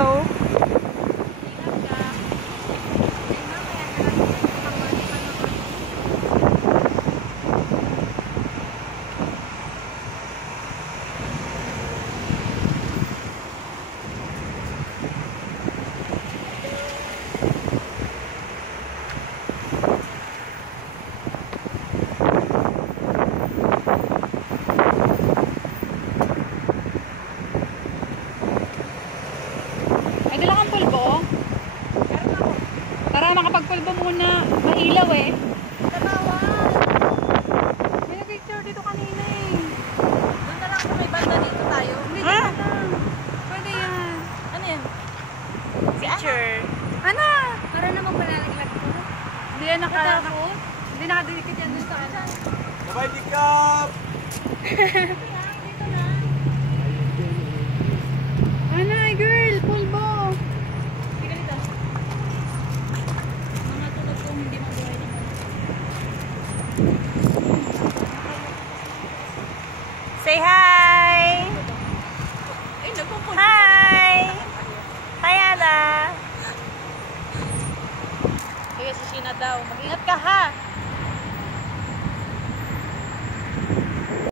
Hello. Ay, dala kang pulbo? Meron ako. Para makapagpulbo muna. Mailaw eh. Tatawag. May nag-picture dito kanina eh. Doon na lang sa may banda dito tayo. Hindi dito na. Pwede yan. Ano yan? Picture. Ano? Para naman palalaglag ko. Hindi yan Natakot? Hindi nakadikit yan dun sa ano. Bye, Dikap! Dito na. Ano girl? Pulbo. Sige dito. Mga tulog ko hindi mabuhay din. Say hi! Ay, nagpupulbo. Hi! Hi, Ana! Kaya si Sheena daw, mag-ingat ka ha!